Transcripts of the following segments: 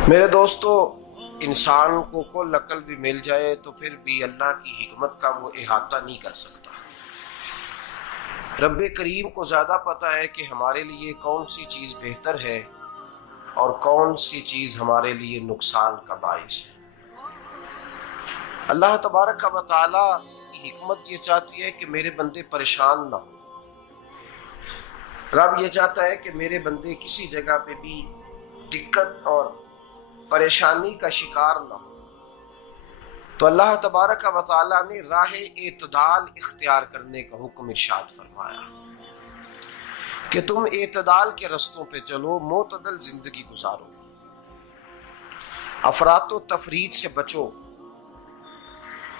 मेरे दोस्तों, इंसान को कुल अकल भी मिल जाए तो फिर भी अल्लाह की हिकमत का वो इहाता नहीं कर सकता। रब्बे करीम को ज़्यादा पता है कि हमारे लिए कौन सी चीज़ बेहतर है और कौन सी चीज़ हमारे लिए नुकसान का बाइस है। अल्लाह तबारक व तआला की हिकमत ये चाहती है कि मेरे बंदे परेशान ना हो। रब ये चाहता है कि मेरे बंदे किसी जगह पे भी दिक्कत और परेशानी का शिकार ना हो। तो अल्लाह तबारक व तआला ने राह एतदाल इख्तियार करने का हुक्म इरशाद फरमाया कि तुम एतदाल के रस्तों पे चलो, मोतदल जिंदगी गुजारो, अफरातो तफरीद से बचो।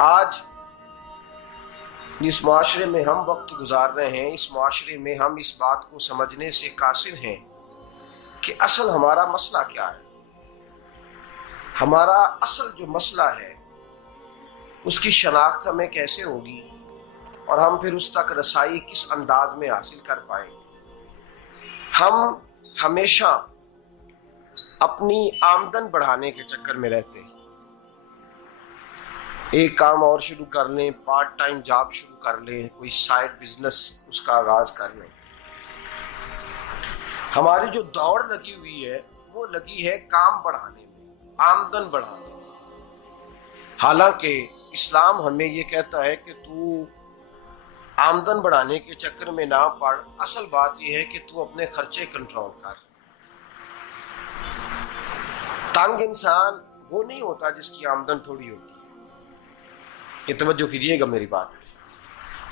आज जिस माशरे में हम वक्त गुजार रहे हैं, इस माशरे में हम इस बात को समझने से कासिर हैं कि असल हमारा मसला क्या है। हमारा असल जो मसला है उसकी शनाख्त हमें कैसे होगी और हम फिर उस तक रसाई किस अंदाज में हासिल कर पाएंगे। हम हमेशा अपनी आमदन बढ़ाने के चक्कर में रहते हैं। एक काम और शुरू कर लें, पार्ट टाइम जॉब शुरू कर लें, कोई साइड बिजनेस उसका आगाज कर लें। हमारी जो दौड़ लगी हुई है वो लगी है काम बढ़ाने में, आमदन बढ़ाने में। हालांकि इस्लाम हमें ये कहता है कि तू आमदन बढ़ाने के चक्कर में ना पड़। असल बात यह है कि तू अपने खर्चे कंट्रोल कर। तंग इंसान वो नहीं होता जिसकी आमदन थोड़ी होती है। ये तवज्जो कीजिएगा मेरी बात,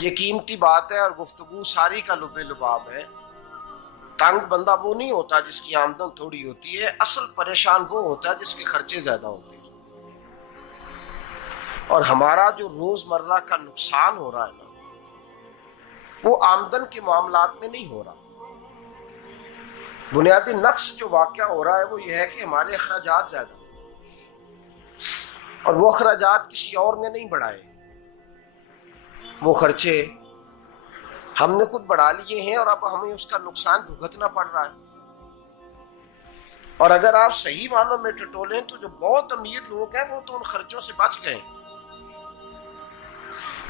ये कीमती बात है और गुफ्तगू सारी का लुबे लुबाब है। तंग बंदा वो नहीं होता जिसकी आमदन थोड़ी होती है। असल परेशान वो होता है जिसके खर्चे ज्यादा होते हैं। और हमारा जो रोजमर्रा का नुकसान हो रहा है ना, वो आमदन के मामलात में नहीं हो रहा। बुनियादी नक्श जो वाक़या हो रहा है वो ये है कि हमारे अखराजात ज्यादा, और वो अखराजात किसी और ने नहीं बढ़ाए। वो खर्चे हमने खुद बढ़ा लिए हैं और अब हमें उसका नुकसान भुगतना पड़ रहा है। और अगर आप सही मानों में टटोलें तो जो बहुत अमीर लोग हैं वो तो उन खर्चों से बच गए।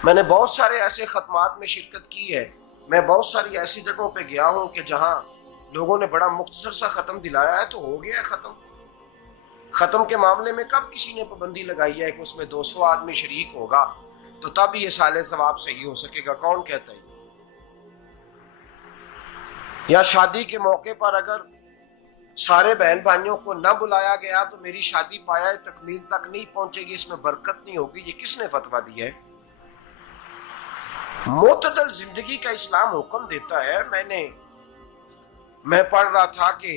मैंने बहुत सारे ऐसे खत्मात में शिरकत की है। मैं बहुत सारी ऐसी जगहों पे गया हूं कि जहां लोगों ने बड़ा मुख्तसर सा खत्म दिलाया है तो हो गया खत्म। खत्म के मामले में कब किसी ने पाबंदी लगाई है कि उसमें 200 आदमी शरीक होगा तो तब ये साले सवाब सही हो सकेगा? कौन कहता है? या शादी के मौके पर अगर सारे बहन भाइयों को न बुलाया गया तो मेरी शादी पाया तकमील तक नहीं पहुंचेगी, इसमें बरकत नहीं होगी। ये किसने फतवा दिया है? मोतदल जिंदगी का इस्लाम हुक्म देता है। मैं पढ़ रहा था कि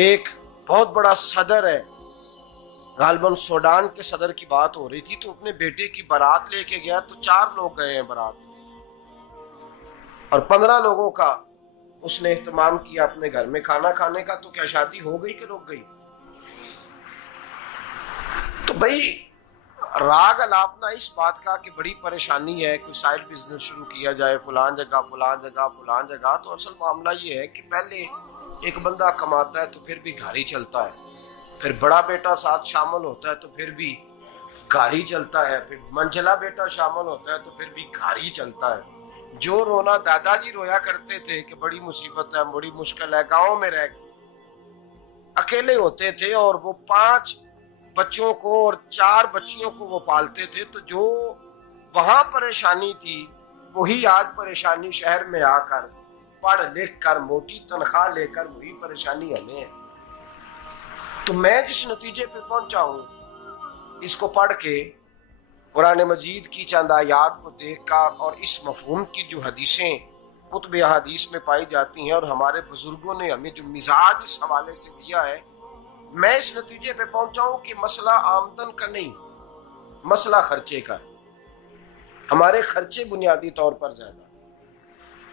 एक बहुत बड़ा सदर है, गालबन सूडान के सदर की बात हो रही थी, तो अपने बेटे की बारात लेके गया तो 4 लोग गए हैं बारात, और 15 लोगों का उसने एहतमाम किया अपने घर में खाना खाने का। तो क्या शादी हो गई कि रुक गई? तो भाई राग अलापना इस बात का कि बड़ी परेशानी है, कोई साइड बिजनेस शुरू किया जाए फलान जगह फलान जगह फलान जगह। तो असल मामला ये है कि पहले एक बंदा कमाता है तो फिर भी घर ही चलता है, फिर बड़ा बेटा साथ शामिल होता है तो फिर भी घर ही चलता है, फिर मंझला बेटा शामिल होता है तो फिर भी घर ही चलता है। जो रोना दादाजी रोया करते थे कि बड़ी मुसीबत है, बड़ी मुश्किल है, गाँव में रह अकेले होते थे और वो 5 बच्चों को और 4 बच्चियों को वो पालते थे। तो जो वहां परेशानी थी वही आज परेशानी शहर में आकर पढ़ लिख कर मोटी तनख्वाह लेकर वही परेशानी हमें है। तो मैं जिस नतीजे पे पहुंचा हूं इसको पढ़ के, कुरान मजीद की चंद आयात को देखकर और इस मफहूम की जो हदीसें कुतुब हदीस में पाई जाती हैं और हमारे बुजुर्गों ने हमें जो मिजाज इस हवाले से दिया है, मैं इस नतीजे पे पहुंचा हूं कि मसला आमदन का नहीं, मसला खर्चे का है। हमारे खर्चे बुनियादी तौर पर ज्यादा,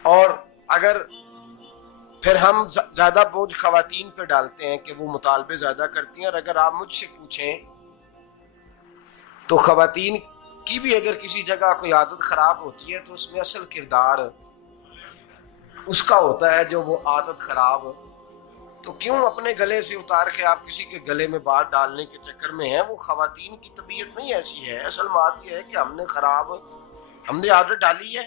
और अगर फिर हम ज्यादा बोझ खवातीन पे डालते हैं कि वो मुतालबे ज्यादा करती हैं। और अगर आप मुझसे पूछें तो खवातीन की भी अगर किसी जगह कोई आदत खराब होती है तो उसमें असल किरदार उसका होता है जो वो आदत खराब तो क्यों अपने गले से उतार के आप किसी के गले में बात डालने के चक्कर में हैं? वो खवातीन की तबीयत नहीं ऐसी है। असल बात यह है कि हमने आदत डाली है,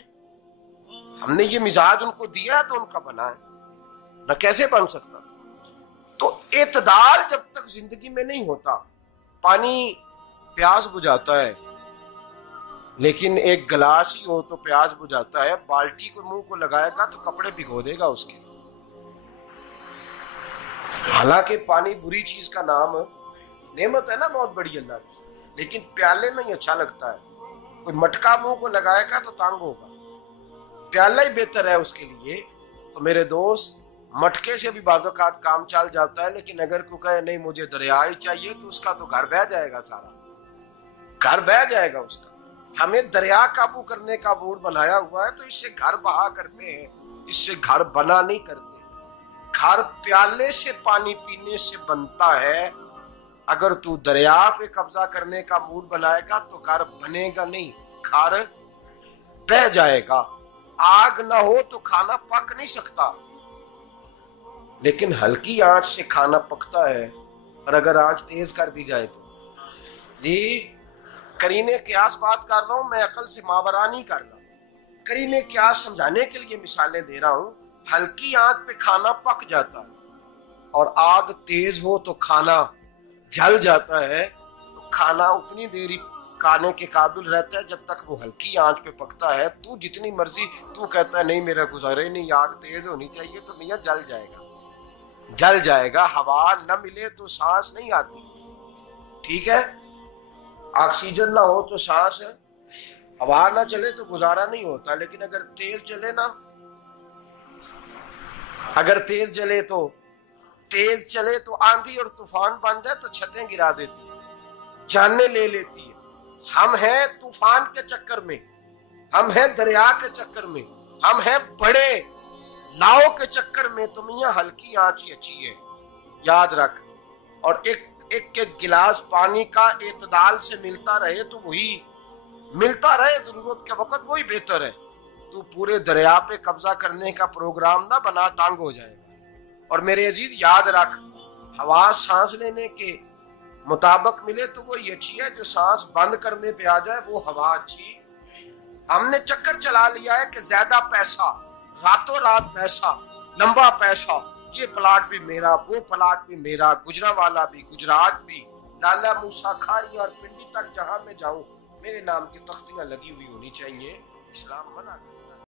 हमने ये मिजाज उनको दिया है तो उनका बना है, न कैसे बन सकता। तो एतदाल जब तक जिंदगी में नहीं होता, पानी प्यास बुझाता है लेकिन एक गिलास ही हो तो प्यास बुझाता है, बाल्टी को मुंह को लगाएगा तो कपड़े भिगो देगा उसके। हालांकि पानी बुरी चीज का नाम, नेमत है ना बहुत बड़ी अल्लाह की, लेकिन प्याले में ही अच्छा लगता है। कोई मटका मुंह को लगाएगा तो तांग होगा, प्याला ही बेहतर है उसके लिए। तो मेरे दोस्त, मटके से भी बाज़-औक़ात काम चल जाता है, लेकिन अगर कोई कहे नहीं मुझे दरिया ही चाहिए तो उसका तो घर बह जाएगा, सारा घर बह जाएगा उसका। हमें दरिया काबू करने का मूड बनाया हुआ है तो इससे घर बहा करते हैं, इससे घर बना नहीं करते। घर प्याले से पानी पीने से बनता है। अगर तू दरिया पे कब्जा करने का मूड बनाएगा तो घर बनेगा नहीं, घर बह जाएगा। आग ना हो तो खाना पक नहीं सकता, लेकिन हल्की आंच से खाना पकता है। और अगर आंच तेज कर दी जाए तो जी, करीने क्यास बात कर रहा हूं मैं, अकल से मावरा नहीं कर रहा। करीने क्यास समझाने के लिए मिसालें दे रहा हूं। हल्की आंच पे खाना पक जाता है और आग तेज हो तो खाना जल जाता है। तो खाना उतनी देर खाने के काबिल रहता है जब तक वो हल्की आंच पे पकता है। तू जितनी मर्जी तू कहता है नहीं मेरा गुजारे नहीं, आग तेज होनी चाहिए, तो मियां जल जाएगा, जल जाएगा। हवा न मिले तो सांस नहीं आती, ठीक है। ऑक्सीजन ना हो तो सांस है, हवा ना चले तो गुजारा नहीं होता। लेकिन अगर तेज चले ना, अगर तेज चले तो आंधी और तूफान बन जाए तो छतें गिरा देती है, जाने ले लेती है। हम हैं तूफान के चक्कर में, हम हैं दरिया के चक्कर में, हम हैं बड़े नाव के चक्कर में। तो मियां हल्की आंच ही अच्छी है, याद रख। और एक गिलास पानी का एतदाल से मिलता रहे तो वही मिलता रहे, जरूरत के वक्त वही बेहतर है। तू पूरे दरिया पे कब्जा करने का प्रोग्राम ना बना, तंग हो जाएगा। और मेरे अजीज याद रख, हवा सांस लेने के मुताबिक मिले तो वो ये अच्छी है, जो सांस बंद करने पे आ जाए वो हवा अच्छी। हमने चक्कर चला लिया है कि ज्यादा पैसा, रातों रात पैसा, लंबा पैसा, ये प्लाट भी मेरा, वो प्लाट भी मेरा, गुजरांवाला भी, गुजरात भी, लाला मूसा खाड़ी और पिंडी तक जहां मैं जाऊं मेरे नाम की तख्तियां लगी हुई होनी चाहिए। इस्लाम मना